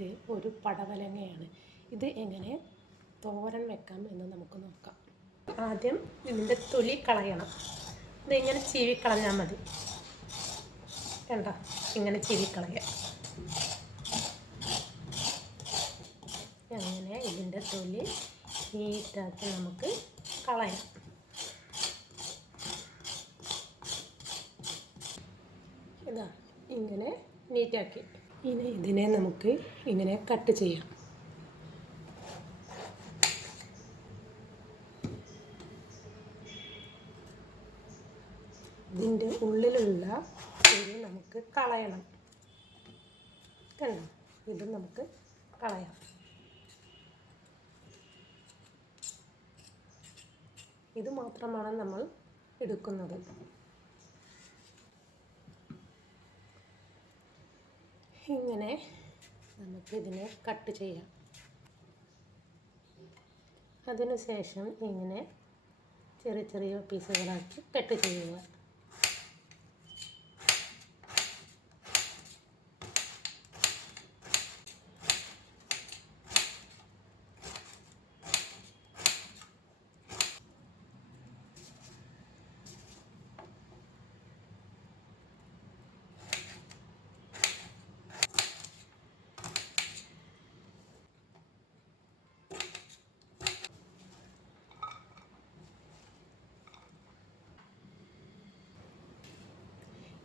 ഇത് ഒരു പടവലങ്ങയാണ്. ഇത് എങ്ങനെ തോരൻ വെക്കാം എന്ന് നമുക്ക് നോക്കാം. ആദ്യം ഇതിൻ്റെ തൊലി കളയണം. ഇതിങ്ങനെ ചീവിക്കളഞ്ഞാൽ മതി. കണ്ടോ, ഇങ്ങനെ ചീവിക്കളയാം. അങ്ങനെ ഇതിൻ്റെ തൊലി നീറ്റാക്കി നമുക്ക് കളയാം. ഇതാ ഇങ്ങനെ നീറ്റാക്കി. ഇനി ഇതിനെ നമുക്ക് ഇങ്ങനെ കട്ട് ചെയ്യാം. ഇതിൻ്റെ ഉള്ളിലുള്ള ഇത് നമുക്ക് കളയണം. കണ്ടോ, ഇത് നമുക്ക് കളയാം. ഇത് മാത്രമാണ് നമ്മൾ എടുക്കുന്നത്. ഇങ്ങനെ നമുക്കിതിനെ കട്ട് ചെയ്യാം. അതിനുശേഷം ഇങ്ങനെ ചെറിയ ചെറിയ പീസുകളാക്കി കട്ട് ചെയ്യുക.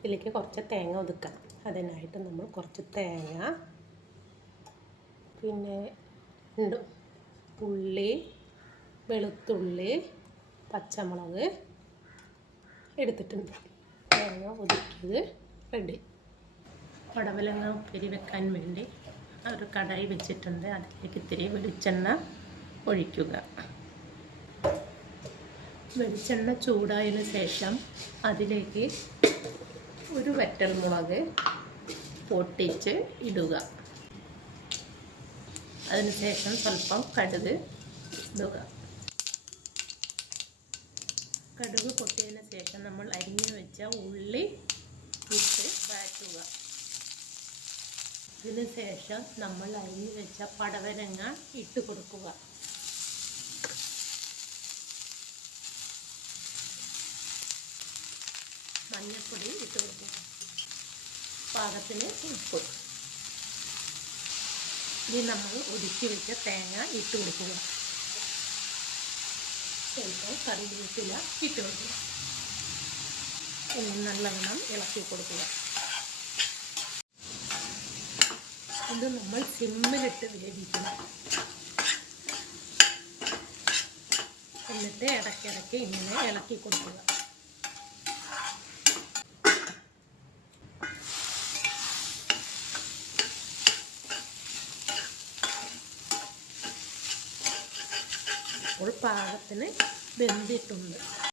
ഇതിലേക്ക് കുറച്ച് തേങ്ങ ഒതുക്കണം. അതിനായിട്ട് നമ്മൾ കുറച്ച് തേങ്ങ, പിന്നെ ഉള്ളി, വെളുത്തുള്ളി, പച്ചമുളക് എടുത്തിട്ടുണ്ട്. തേങ്ങ ഒതുക്കിയത് റെഡി. പടവലങ്ങ ഉപ്പേരി വെക്കാൻ വേണ്ടി ഒരു കടായി വെച്ചിട്ടുണ്ട്. അതിലേക്ക് ഇത്തിരി വെളിച്ചെണ്ണ ഒഴിക്കുക. വെളിച്ചെണ്ണ ചൂടായതിനു ശേഷം അതിലേക്ക് ഒരു വറ്റൽമുളക് പൊട്ടിച്ച് ഇടുക. അതിനുശേഷം സ്വല്പം കടുക് ഇടുക. കടുക് പൊട്ടിയതിന് ശേഷം നമ്മൾ അരിഞ്ഞു വെച്ച ഉള്ളി ഇട്ട് വഴറ്റുക. ഇതിന് ശേഷം നമ്മൾ അരിഞ്ഞു വെച്ച പടവലങ്ങ ഇട്ട് കൊടുക്കുക. മഞ്ഞൾപ്പൊടി ഇട്ട് കൊടുക്കുക. പാകത്തിന് ഉപ്പ്. ഇനി നമ്മൾ ഒതുക്കി വെച്ച തേങ്ങ ഇട്ട് കൊടുക്കുക. ചിലപ്പോൾ കറിവേപ്പില ഇട്ട് കൊടുക്കുക. ഇനി നല്ലവണ്ണം ഇളക്കി കൊടുക്കുക. ഇത് നമ്മൾ സിമ്മിലിട്ട് വേവിക്കണം. എന്നിട്ട് ഇടയ്ക്കിടയ്ക്ക് ഇങ്ങനെ ഇളക്കി കൊടുക്കുക. അപ്പോൾ പാകത്തിന് വെന്തിട്ടുണ്ട്.